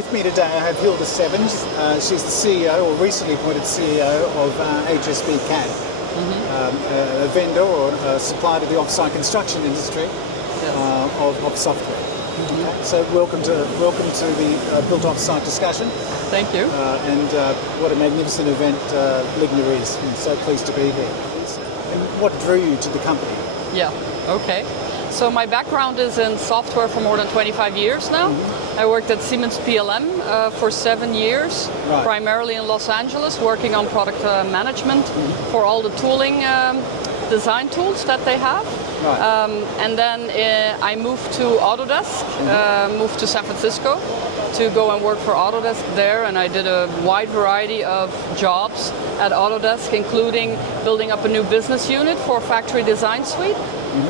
with me today I have Hilde Sevens. She's the CEO, or recently appointed CEO of hsbcad, a vendor or a supplier to the offsite construction industry of software. Okay. So welcome to the Built Offsite discussion. Thank you. And what a magnificent event LIGNA is. I'm so pleased to be here. And what drew you to the company? Yeah, okay. So my background is in software for more than 25 years now. I worked at Siemens PLM for 7 years, primarily in Los Angeles, working on product management for all the tooling design tools that they have. And then I moved to Autodesk, moved to San Francisco to go and work for Autodesk there, and I did a wide variety of jobs at Autodesk, including building up a new business unit for Factory Design Suite,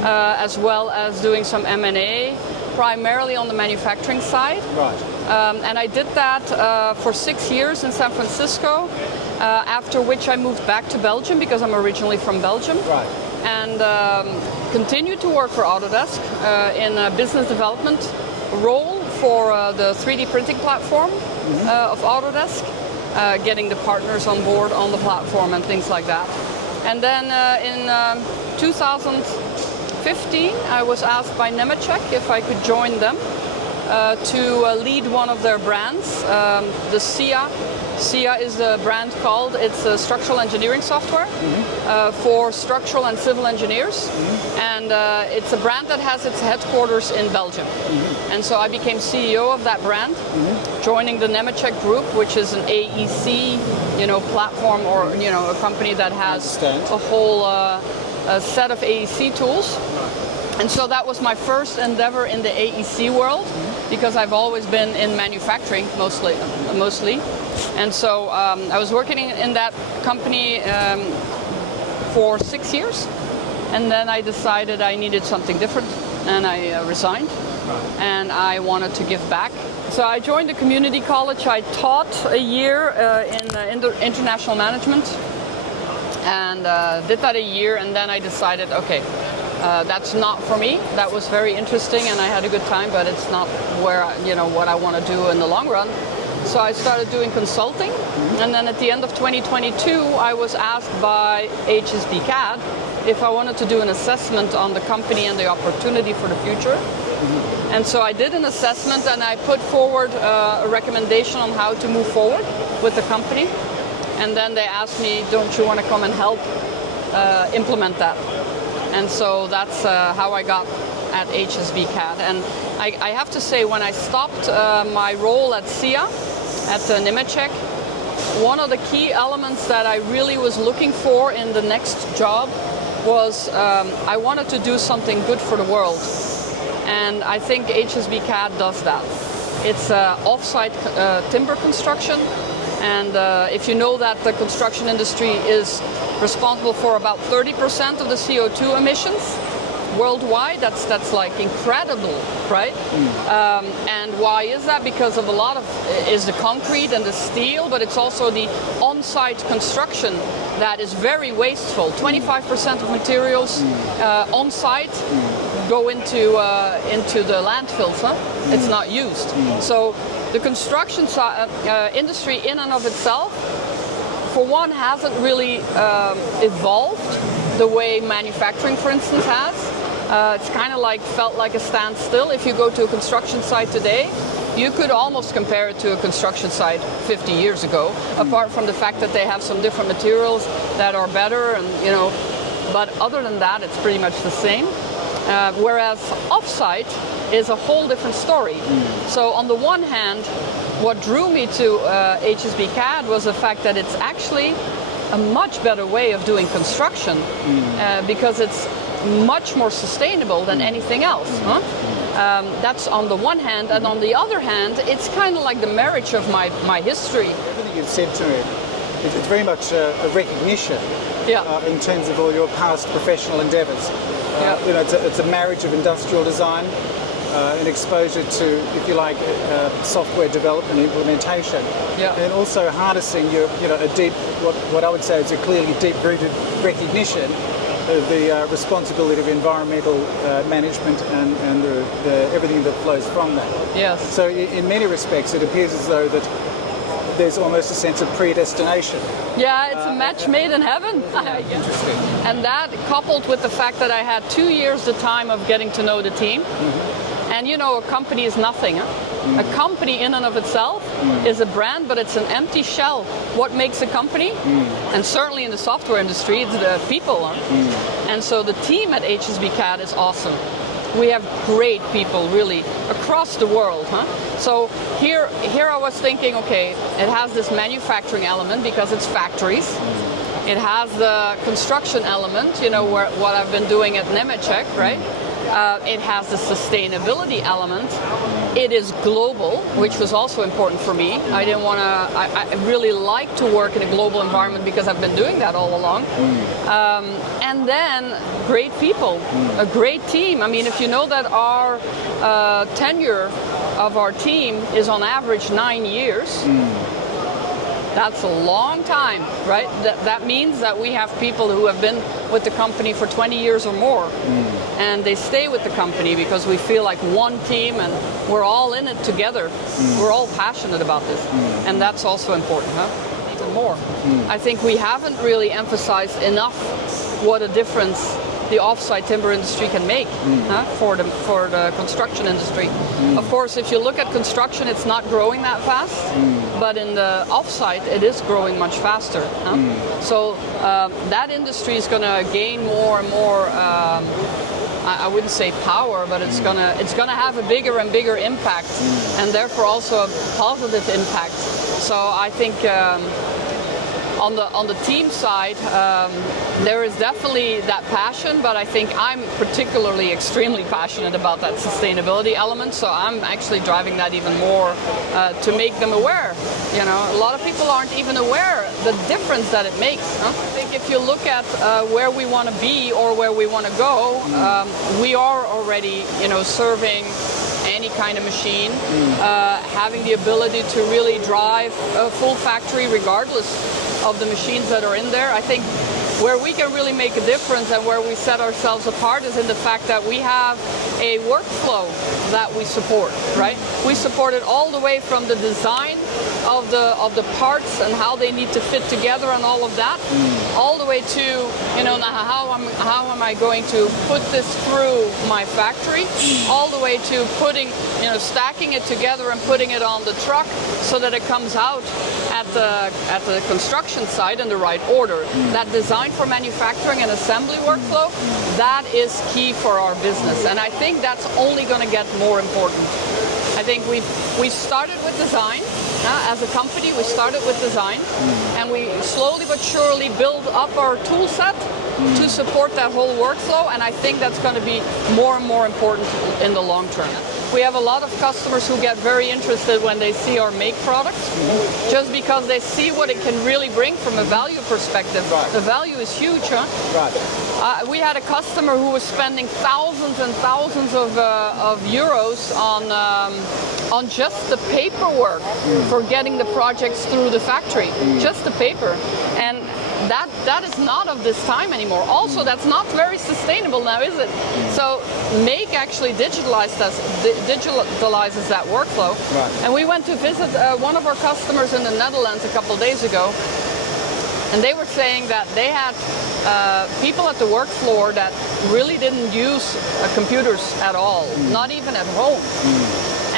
as well as doing some M&A, primarily on the manufacturing side. And I did that for 6 years in San Francisco, after which I moved back to Belgium because I'm originally from Belgium. And continued to work for Autodesk in a business development role for the 3D printing platform of Autodesk, getting the partners on board on the platform and things like that. And then in 2015, I was asked by Nemetschek if I could join them to lead one of their brands, the SIA. SIA is the brand called, it's a structural engineering software for structural and civil engineers. And it's a brand that has its headquarters in Belgium. And so I became CEO of that brand, joining the Nemetschek group, which is an AEC, platform, or a company that has a whole set of AEC tools. And so that was my first endeavor in the AEC world, because I've always been in manufacturing mostly. And so I was working in that company for 6 years, and then I decided I needed something different, and I resigned, and I wanted to give back. So I joined a community college. I taught a year in international management, and did that a year, and then I decided, okay, that's not for me. That was very interesting, and I had a good time, but it's not where what I want to do in the long run. So I started doing consulting, and then at the end of 2022, I was asked by hsbcad if I wanted to do an assessment on the company and the opportunity for the future. And so I did an assessment, and I put forward a recommendation on how to move forward with the company. And then they asked me, don't you want to come and help implement that? And so that's how I got at hsbcad. And I have to say, when I stopped my role at SIA, at Nemetschek, one of the key elements that I really was looking for in the next job was I wanted to do something good for the world. And I think hsbcad does that. It's off-site timber construction. And if you know that the construction industry is responsible for about 30% of the CO2 emissions worldwide, that's like incredible, right? And why is that? Because of a lot of is the concrete and the steel, but it's also the on-site construction that is very wasteful. 25% of materials on-site go into the landfills. It's not used. So the construction industry in and of itself, for one, hasn't really evolved the way manufacturing, for instance, has. It's kind of felt like a standstill. If you go to a construction site today, you could almost compare it to a construction site 50 years ago, apart from the fact that they have some different materials that are better, and but other than that, it's pretty much the same. Whereas offsite is a whole different story. So on the one hand, what drew me to hsbcad was the fact that it's actually a much better way of doing construction, because it's much more sustainable than anything else. That's on the one hand, and on the other hand, it's kind of like the marriage of my history. Everything you've said to me, it's very much a recognition in terms of all your past professional endeavours. It's a marriage of industrial design, an exposure to, if you like, software development and implementation, and also harnessing your, a deep, what I would say is a clearly deep-rooted recognition the responsibility of environmental management and everything that flows from that. Yes. So in many respects, it appears as though that there's almost a sense of predestination. Yeah, it's a match made in heaven. Interesting. And that, coupled with the fact that I had 2 years the time of getting to know the team. And you know, a company is nothing. Huh? A company in and of itself is a brand, but it's an empty shell. What makes a company? And certainly in the software industry, it's the people. Huh? And so the team at hsbcad is awesome. We have great people, really, across the world. Huh? So here I was thinking, okay, it has this manufacturing element because it's factories. It has the construction element, you know, what I've been doing at Nemetschek, right? It has the sustainability element. It is global, which was also important for me. I didn't want to. I really like to work in a global environment because I've been doing that all along. And then great people, a great team. I mean, if you know that our tenure of our team is on average 9 years. That's a long time, right? That means that we have people who have been with the company for 20 years or more. And they stay with the company because we feel like one team and we're all in it together. We're all passionate about this. And that's also important, huh? Even more. I think we haven't really emphasized enough what a difference the offsite timber industry can make for the construction industry. Of course, if you look at construction, it's not growing that fast, but in the offsite, it is growing much faster. So that industry is going to gain more and more. I wouldn't say power, but it's gonna have a bigger and bigger impact, and therefore also a positive impact. So I think. On the team side, there is definitely that passion, but I think I'm particularly extremely passionate about that sustainability element. So I'm actually driving that even more to make them aware. You know, a lot of people aren't even aware the difference that it makes. Huh? I think if you look at where we want to be or where we want to go, we are already, you know, serving any kind of machine, having the ability to really drive a full factory regardless of the machines that are in there. I think where we can really make a difference and where we set ourselves apart is in the fact that we have a workflow that we support, right? We support it all the way from the design of the parts and how they need to fit together and all of that, all the way to, you know, how am I going to put this through my factory, all the way to putting, you know, stacking it together and putting it on the truck so that it comes out at the construction site in the right order. That design for manufacturing and assembly workflow, that is key for our business, and I think that's only going to get more important. I think we started with design. As a company, we started with design, and we slowly but surely build up our tool set to support that whole workflow, and I think that's going to be more and more important in the long term. We have a lot of customers who get very interested when they see our make product, just because they see what it can really bring from a value perspective. Right. The value is huge, huh? Right. We had a customer who was spending thousands and thousands of euros on just the paperwork for getting the projects through the factory, just the paper. And that is not of this time anymore. Also, that's not very sustainable now, is it? So Make actually digitalizes that workflow. Right. And we went to visit one of our customers in the Netherlands a couple of days ago, and they were saying that they had people at the work floor that really didn't use computers at all, not even at home.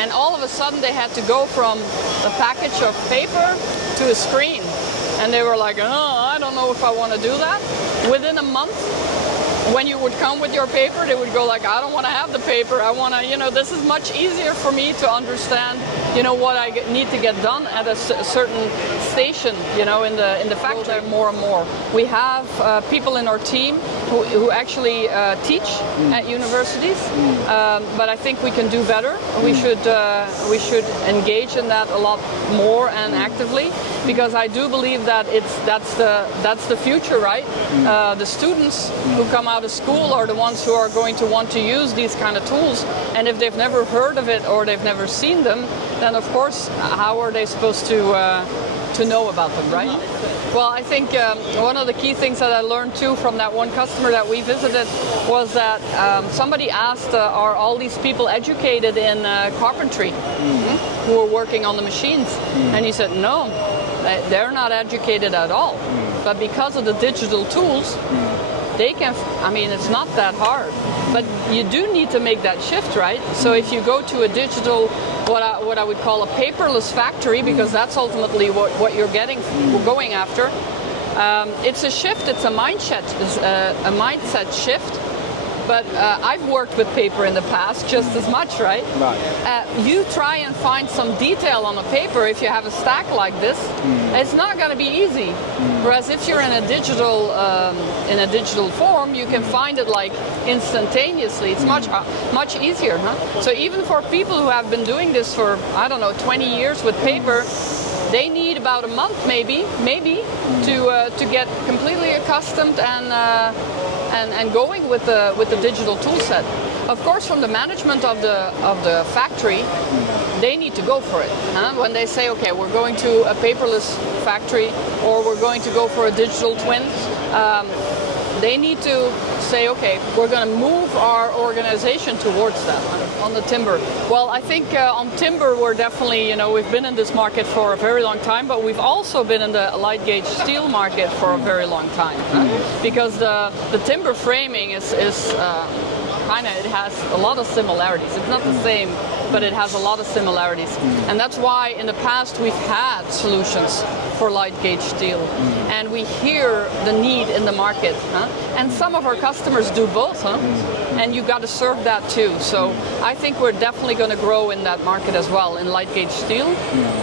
And all of a sudden they had to go from a package of paper to a screen. And they were like, oh, I don't know if I want to do that. Within a month, when you would come with your paper, they would go like, I don't want to have the paper. I want to, you know, this is much easier for me to understand, you know, what I need to get done at a certain station, you know, in the factory. More and more. We have people in our team who actually teach at universities, but I think we can do better. We should engage in that a lot more and actively, because I do believe that that's the future, right? The students who come out of school are the ones who are going to want to use these kind of tools, and if they've never heard of it or they've never seen them, then of course how are they supposed to to know about them, right? Well, I think one of the key things that I learned too from that one customer that we visited was that somebody asked, are all these people educated in carpentry who are working on the machines? And he said, no, they're not educated at all. But because of the digital tools, they can, I mean, it's not that hard, but you do need to make that shift, right? So if you go to a digital, what I would call a paperless factory, because that's ultimately what you're going after, it's a shift, it's a mindset shift. But I've worked with paper in the past just as much, right? You try and find some detail on a paper if you have a stack like this. It's not going to be easy. Whereas if you're in a digital form, you can find it like instantaneously. It's much easier, huh? So even for people who have been doing this for, I don't know, 20 years with paper, they need about a month maybe to get completely accustomed and going with the digital tool set. Of course, from the management of the factory, they need to go for it. Huh? When they say, okay, we're going to a paperless factory or we're going to go for a digital twin, they need to say, okay, we're going to move our organization towards that. On the timber, well, I think on timber we're definitely, we've been in this market for a very long time, but we've also been in the light gauge steel market for a very long time, because the timber framing is it has a lot of similarities. It's not the same, but it has a lot of similarities. And that's why in the past we've had solutions for light gauge steel. And we hear the need in the market. And some of our customers do both. And you got to serve that too. So I think we're definitely going to grow in that market as well, in light gauge steel,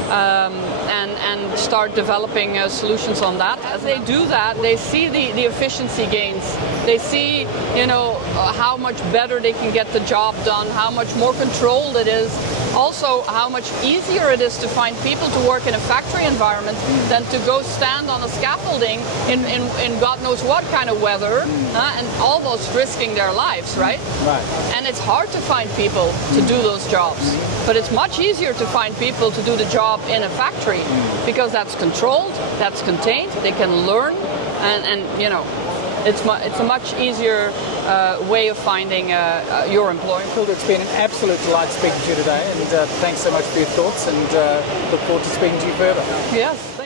and start developing solutions on that. As they do that, they see the efficiency gains. They see, how much better they can get the job done, how much more controlled it is. Also, how much easier it is to find people to work in a factory environment than to go stand on a scaffolding in God knows what kind of weather, and almost risking their lives, right? And it's hard to find people to do those jobs. But it's much easier to find people to do the job in a factory, because that's controlled, that's contained, they can learn, and it's a much easier way of finding your employer. Hilde, it's been an absolute delight speaking to you today, and thanks so much for your thoughts, and look forward to speaking to you further. Yes.